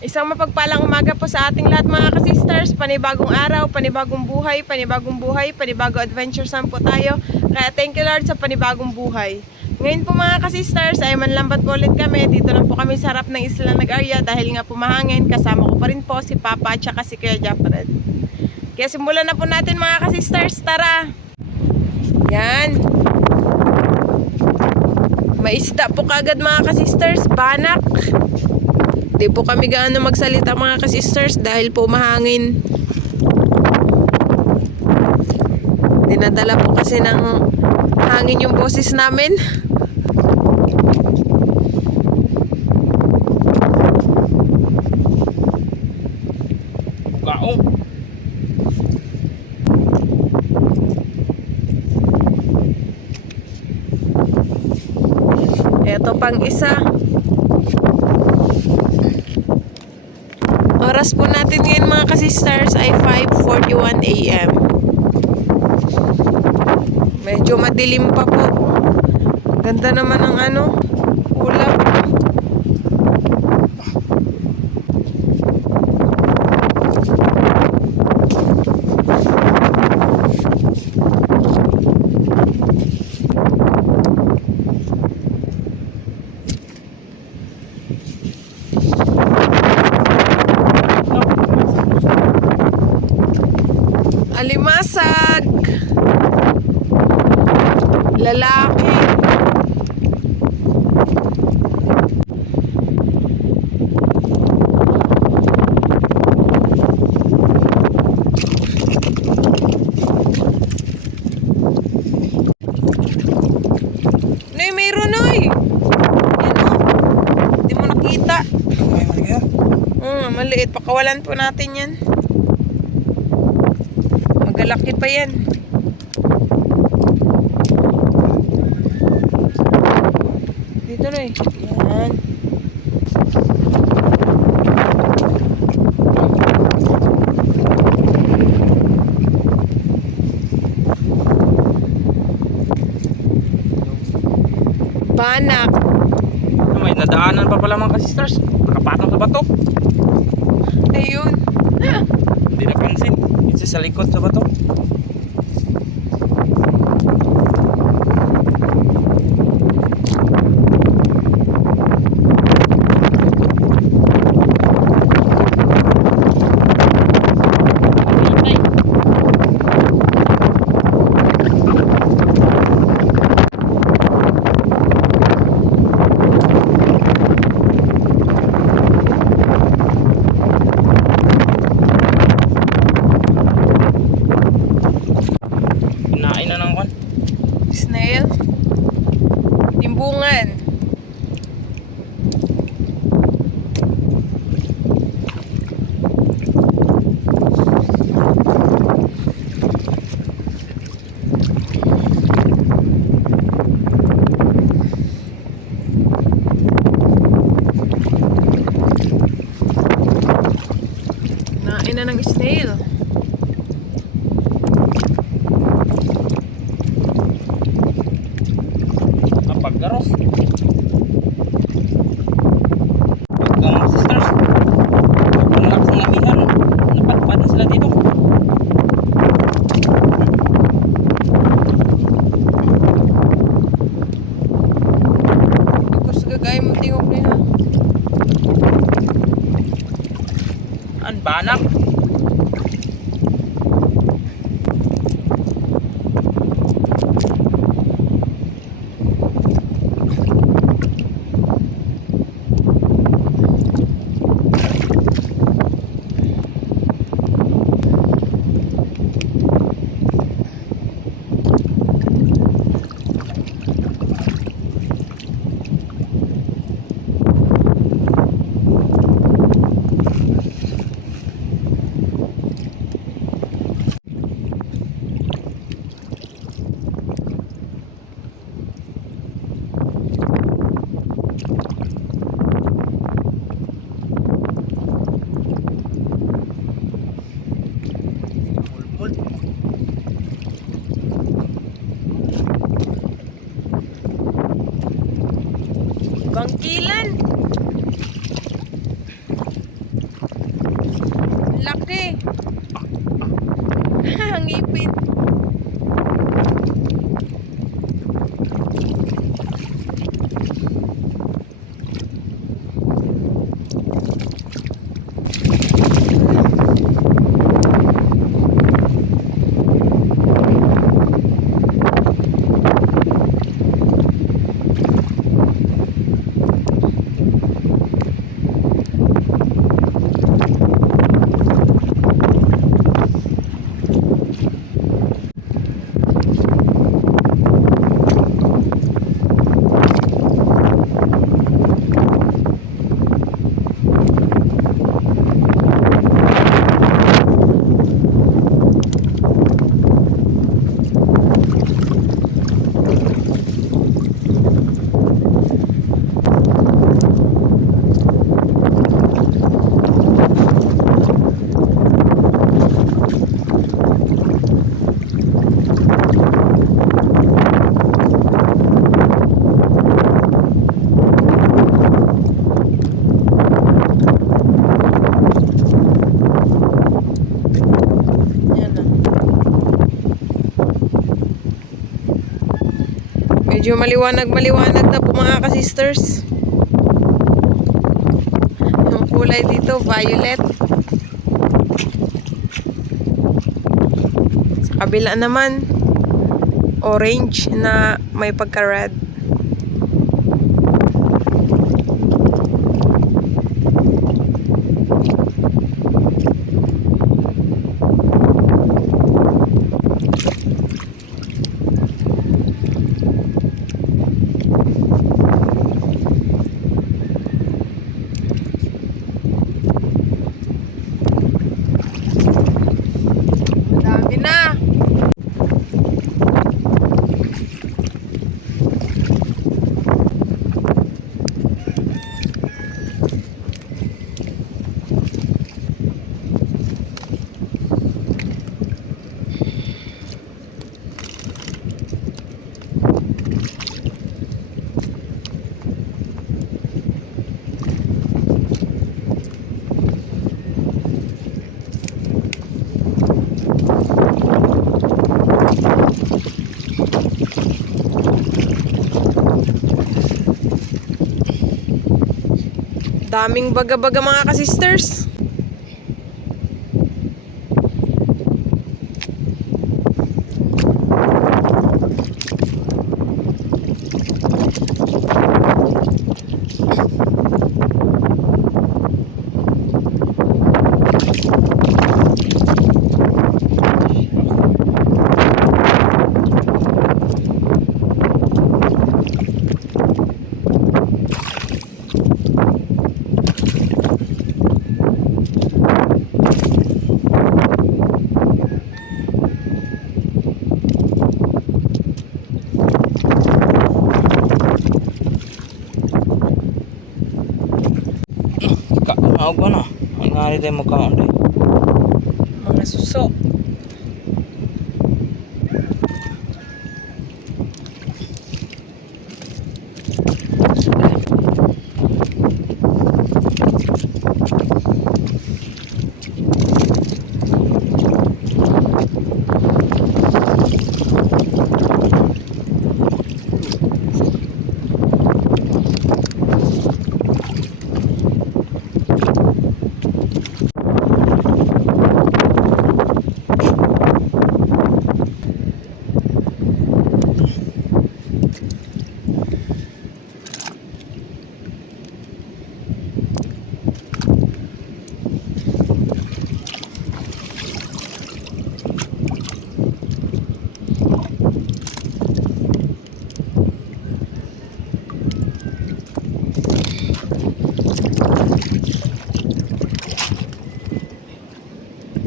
Isang mapagpalang umaga po sa ating lahat mga ka-sisters. Panibagong araw, panibagong buhay, panibagong adventure saan po tayo. Kaya thank you Lord sa panibagong buhay. Ngayon po mga ka-sisters ay manlambat po ulit kami. Dito lang po kami sa harap ng Isla Nag-Arya dahil nga pumahangin. Kasama ko pa rin po si Papa at saka si Kuya Jafared. Kaya simulan na po natin mga ka-sisters. Tara! Yan! May isda po kagad mga ka-sisters. Banak! Di po kami gaano magsalita mga ka-sisters dahil po mahangin. Dinadala po kasi ng hangin yung boses namin. Bukaong. Eto pang isa. Oras po natin ngayon mga ka-sisters ay 5:41 AM. Medyo madilim pa po. Ganda naman ng ulap. Alimasag. Lalaki. Noy, mayroon Noy. Yan o. Hindi mo nakita. Maliit. Pakawalan po natin yan. Magalaki pa yan. Dito na eh. Yan. Banak. May nadaanan pa pala mga ka-sisters. Nakapatong sa bato. Ayun. Hindi napansin. Isa sa likod sa bato. Snail. Timbungan. Nain na ng snail. Paggaros. Mga sisters. Malakas ng amihan. Napadpad na sila dito. Bukos gagay mo tingog niya. An banak. Medyo maliwanag na po mga ka-sisters. Ang kulay dito, violet. Sa kabila naman, orange na may pagka-red. Dami na. Daming baga-baga mga ka-sisters. Ako ba na? Ay nga rin tayo magkaon rin. Mga suso.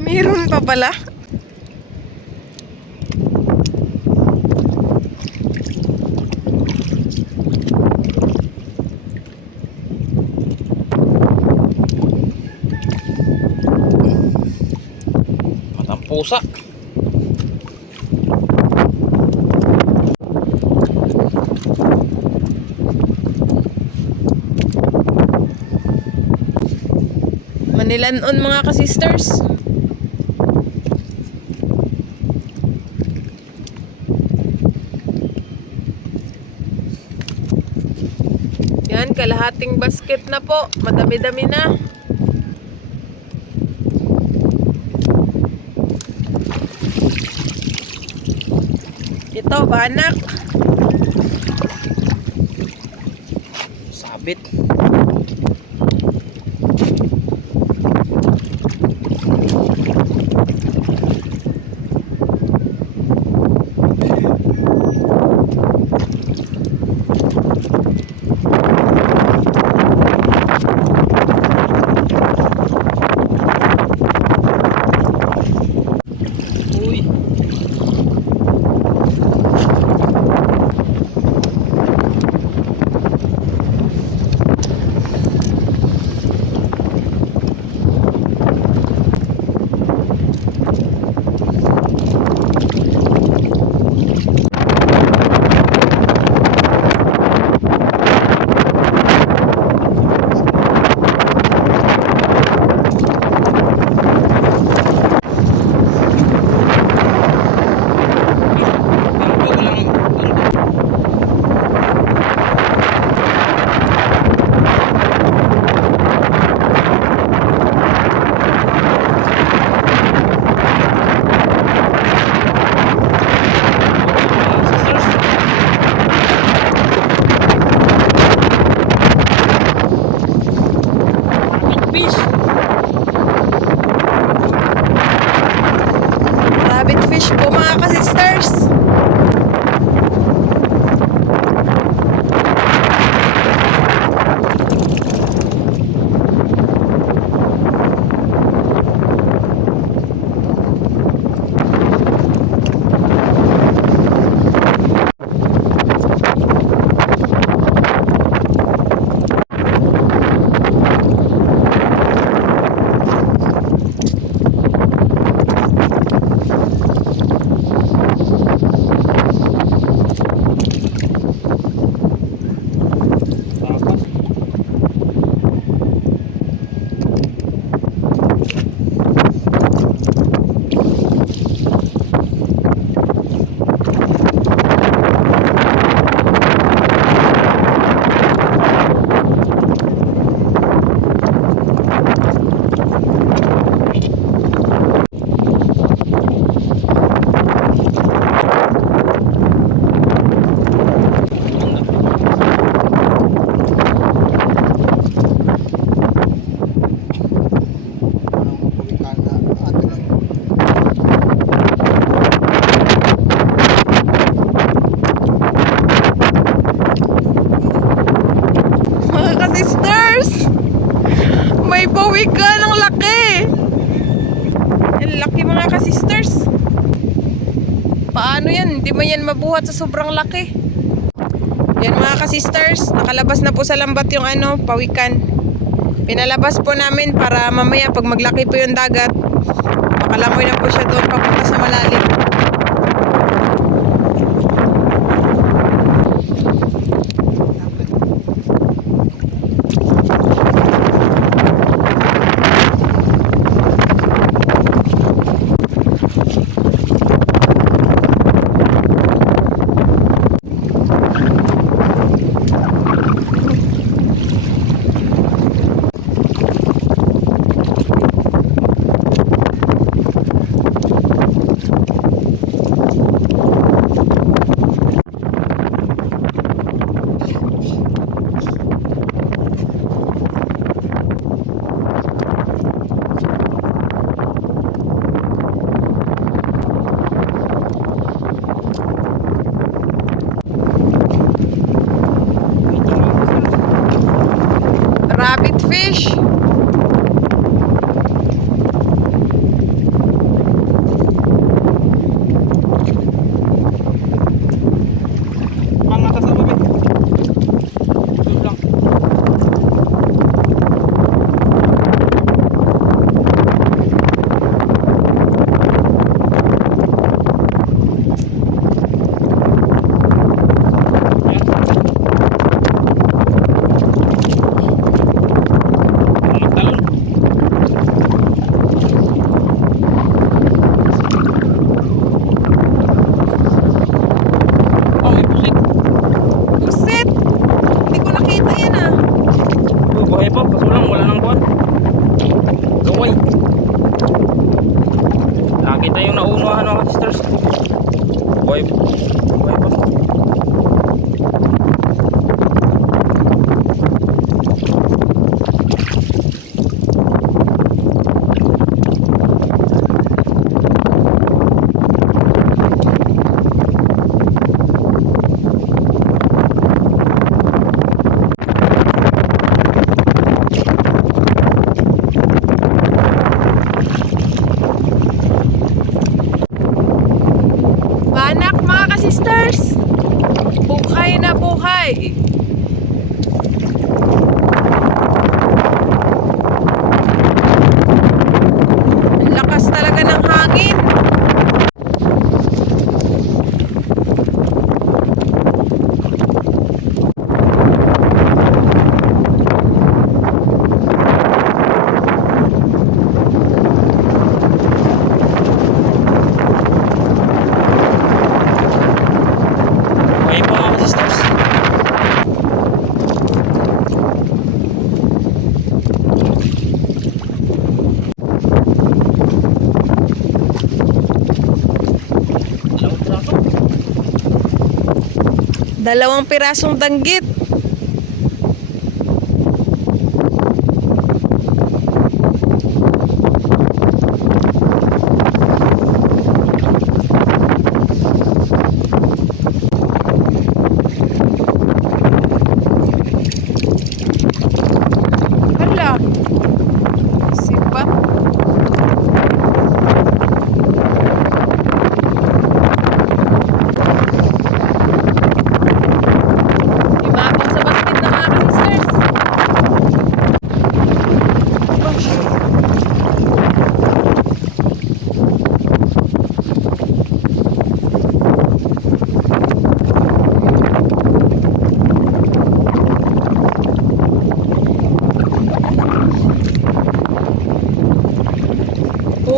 Meron pa pala. Matang pusa. Manilanon mga ka-sisters. Yan, kalahating basket na po. Madami-dami na. Ito, banak. Sabit. Uy. fish. Rabbit fish po mga ka-sisters. Mga ka-sisters, may pawikan ang laki. Ang laki mga ka-sisters. Paano yan? Hindi man yan mabuhat sa sobrang laki. Yan mga ka-sisters, nakalabas na po sa lambat yung pawikan. Pinalabas po namin para mamaya pag maglaki po yung dagat, makalangoy na po siya doon papunta sa malalim. Rabbit fish. Pangatas apa ba? Lang. Pusit. Hindi ko nakita yan ah. Buhay pa, kaso lang wala nang buwan. Gaway. Nakita yung naunuhan mga sisters. Buhay pa. Buhay pa. Banak mga ka-sisters. Buhay na buhay. Ang lakas talaga ng hangin. Buhay pa mga sisters. Dalawang pirasong danggit.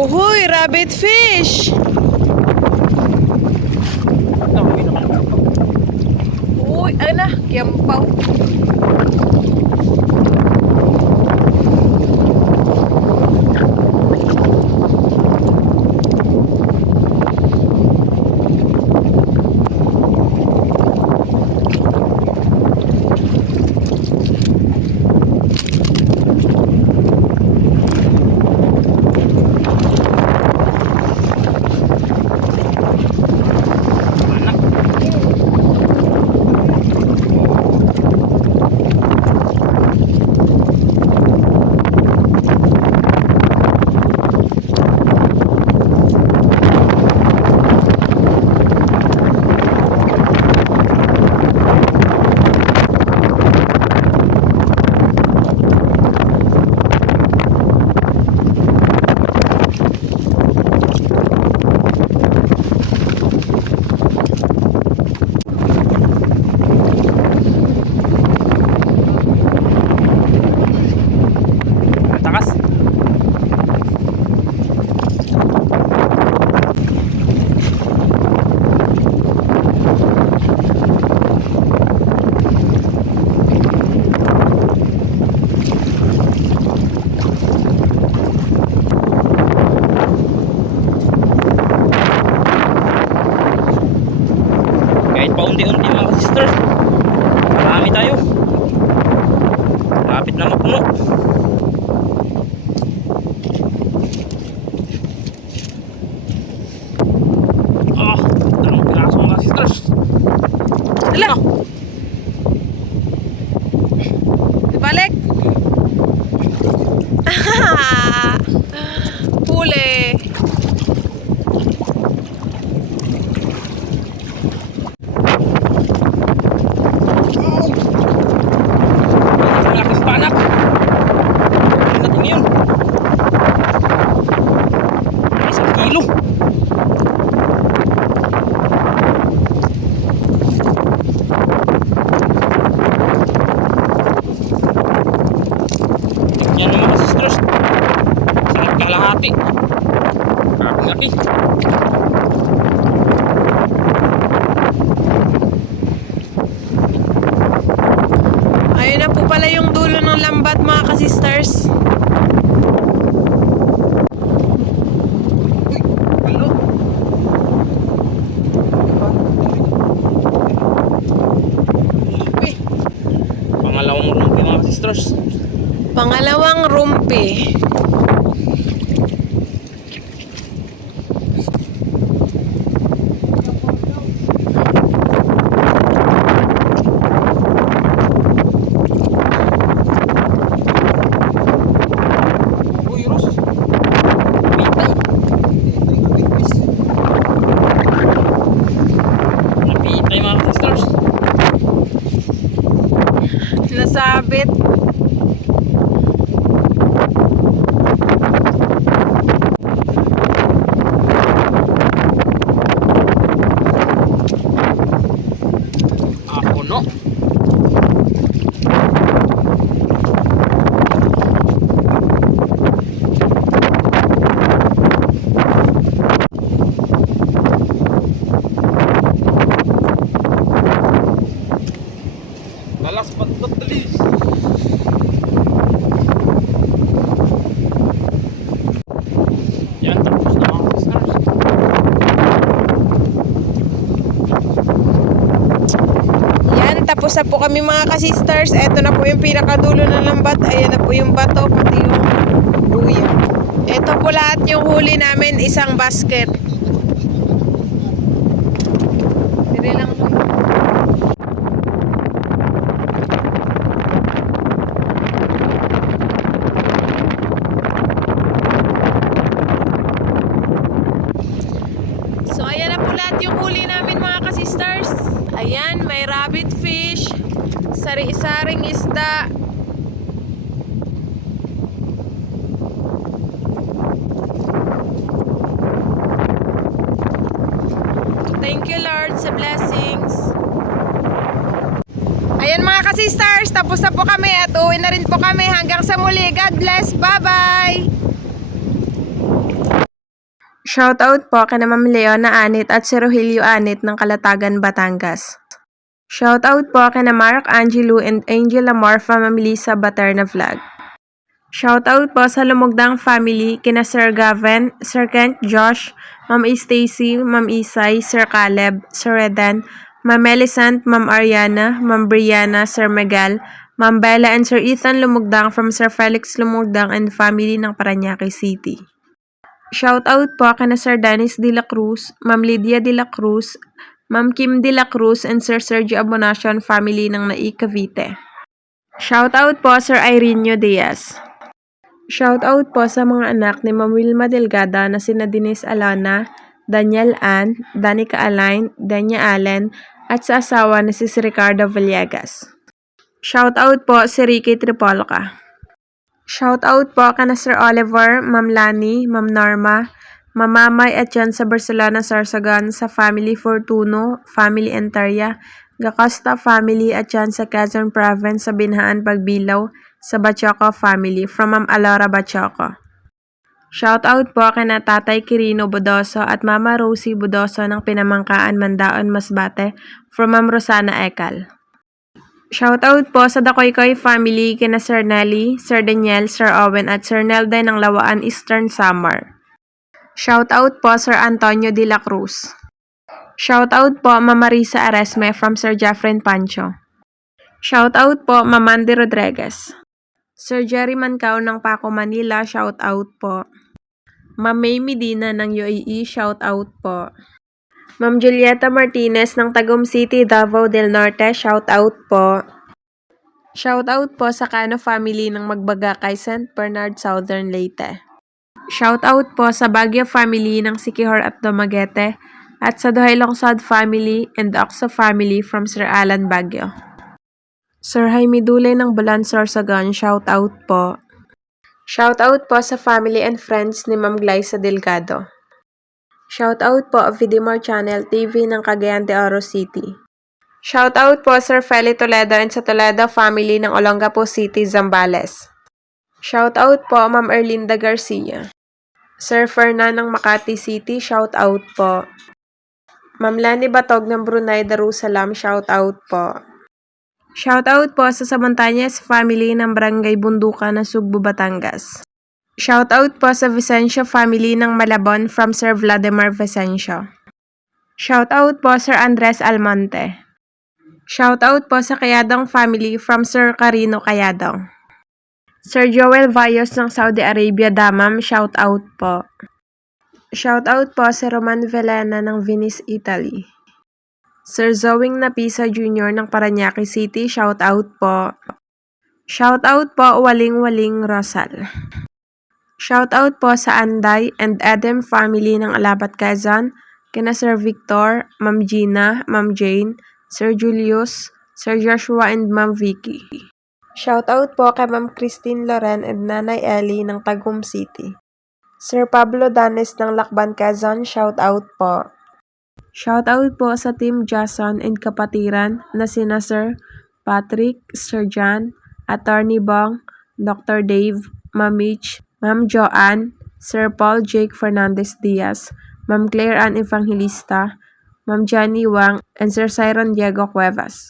Uhuy, rabbit fish. Uy, ano? Kiyampaw. Takas. Kahit paunti-unti mga sisters, marami tayo. Lapit na mapuno. Dalawang piraso mga sisters. Hala! Ibalik! Huli! Malaking panak. Ano natin yun? 1 kilo. Yan naman mga sisters. Sarap kalahati. Grabe laki. Ayun na po pala yung dulo ng lambat mga kasisters. Hello. Pangalawang rumpi mga sisters. Pangalawang rumpi. Uy, Ros. Pitay. Napitay mga sisters. Nasabit. Ako no. Lalas pagtot talis. Yan, tapos na mga sisters. Yan, tapos na po kami mga kasisters. Ito na po yung pinakadulo ng lambat. Ayan na po yung bato, pati yung buya. Ito po lahat yung huli namin, isang basket. Dire lang po. So ayan na po lahat yung huli namin mga kasisters. Ayan, may rabbit fish, sari-saring isda. Thank you Lord sa blessings. Ayan mga kasisters, tapos na po kami at uwi na rin po kami. Hanggang sa muli. God bless. Bye-bye. Shoutout po kay Ma'am Leona Anit at si Rogelio Anit ng Calatagan, Batangas. Shoutout po kay Mark Angelo and Angel Amor from Ma'am Lisa Baterna Vlog. Shoutout po sa Lumugdang family kina Sir Gavin, Sir Kent Josh, Ma'am Stacy, Ma'am Isay, Sir Caleb, Sir Redan, Ma'am Melisant, Ma'am Ariana, Ma'am Brianna, Sir Miguel, Ma'am Bella and Sir Ethan Lumugdang from Sir Felix Lumugdang and family ng Parañaque City. Shoutout po kina Sir Dennis De La Cruz, Ma'am Lydia De La Cruz, Ma'am Kim De La Cruz and Sir Sergio Abonacion family ng Nai Cavite. Shoutout po Sir Ireneo Diaz. Shoutout po sa mga anak ni Ma'am Wilma Delgada na sina Denise Alana, Daniel Ann, Danica Alain, Danya Allen, at sa asawa na si Ricardo Villegas. Shoutout po si Ricky Tripolca. Shoutout po kana Sir Oliver, Ma'am Lani, Ma'am Norma, Ma'am Mamay at dyan sa Barcelona, Sarsagan, sa Family Fortuno, Family Entaria, Gacosta Family at dyan sa Quezon Province sa Binhaan Pagbilaw, sa Bachoco Family from Ma'am Alora Bachoco. Shoutout po kay na Tatay Quirino Budoso at Mama Rosie Budoso ng Pinamangkaan, Mandaon, Masbate from Ma'am Rosana Ekal. Shoutout po sa Dakoykoy family kina Sir Nelly, Sir Daniel, Sir Owen at Sir Nelday ng Lawaan, Eastern Samar. Shoutout po Sir Antonio De La Cruz. Shoutout po Ma'am Marisa Aresme from Sir Jeffrey Pancho. Shoutout po Ma'am Mandy Rodriguez. Sir Jerry Mancao ng Paco, Manila, shoutout po. Ma'am May Medina ng UAE, shoutout po. Ma'am Julieta Martinez ng Tagum City, Davao del Norte, shoutout po. Shoutout po sa Cano family ng Magbaga kay St. Bernard, Southern Leyte. Shoutout po sa Baguio family ng Siquijor at Dumaguete at sa Duhay Longsod family and Oxo family from Sir Alan Baguio. Sir Jaime Dulay ng Bulan, Sorsogon, shoutout po. Shoutout po sa family and friends ni Ma'am Glyza Delgado. Shoutout po Vidimar Channel TV ng Cagayan de Oro City. Shoutout po Sir Feli Toledo and sa Toledo family ng Olongapo City, Zambales. Shoutout po Ma'am Erlinda Garcia. Sir Fernan ng Makati City, shoutout po. Ma'am Lani Batog ng Brunei Darussalam, shoutout po. Shoutout po sa Samontañez family ng Barangay Bundukan na Sugbo, Batangas. Shoutout po sa Vicencio family ng Malabon from Sir Vladimir Vicencio. Shoutout po Sir Andres Almonte. Shoutout po sa Kayadong family from Sir Carino Kayadong. Sir Joel Valles ng Saudi Arabia, Damam, shoutout po. Shoutout po sa Roman Velena ng Venice, Italy. Sir Zoing Napisa Jr. ng Parañaque City, shoutout po. Shoutout po Waling-Waling Rosal. Shoutout po sa Anday and Edem family ng Alabat, Quezon, kina Sir Victor, Ma'am Gina, Ma'am Jane, Sir Julius, Sir Joshua and Ma'am Vicky. Shoutout po kay Ma'am Christine Loren and Nanay Ellie ng Tagum City. Sir Pablo Danes ng Lakban, Quezon, shoutout po. Shoutout po sa Team Jason and kapatiran na sina Sir Patrick, Sir John, Attorney Bong, Dr. Dave, Ma'am Mitch, Ma'am Joanne, Sir Paul Jake Fernandez Diaz, Ma'am Claire Ann Evangelista, Ma'am Johnny Wang, and Sir Siron Diego Cuevas.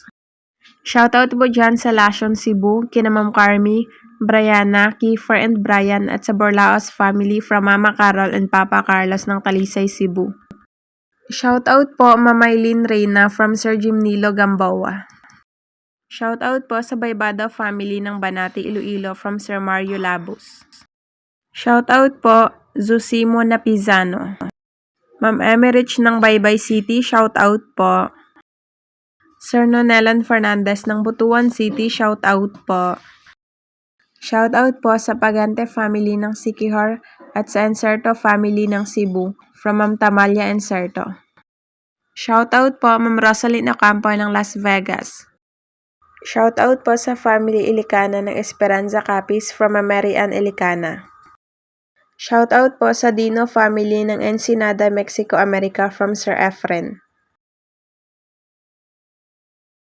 Shoutout po dyan sa Lason, Cebu, kina Ma'am Carmi, Brianna, Kiefer and Brian at sa Borlaos family from Mama Carol and Papa Carlos ng Talisay, Cebu. Shoutout po Ma'am Maylene Reyna from Sir Jimnilo, Gamboa. Shoutout po sa Baybado family ng Banati, Iloilo from Sir Mario Labus. Shoutout po Zosimo Napizano. Ma'am Emerich ng Baybay City, shoutout po. Sir Nonelan Fernandez ng Butuan City, shoutout po. Shoutout po sa Pagante family ng Siquijor at sa Encerto family ng Cebu from Ma'am Tamalia Encerto. Shoutout po Ma'am Rosaline Ocampo ng Las Vegas. Shoutout po sa family Ilicana ng Esperanza Capiz from Ma'am Mary Ann Ilicana. Shoutout po sa Dino family ng Ensenada, Mexico, America from Sir Efren.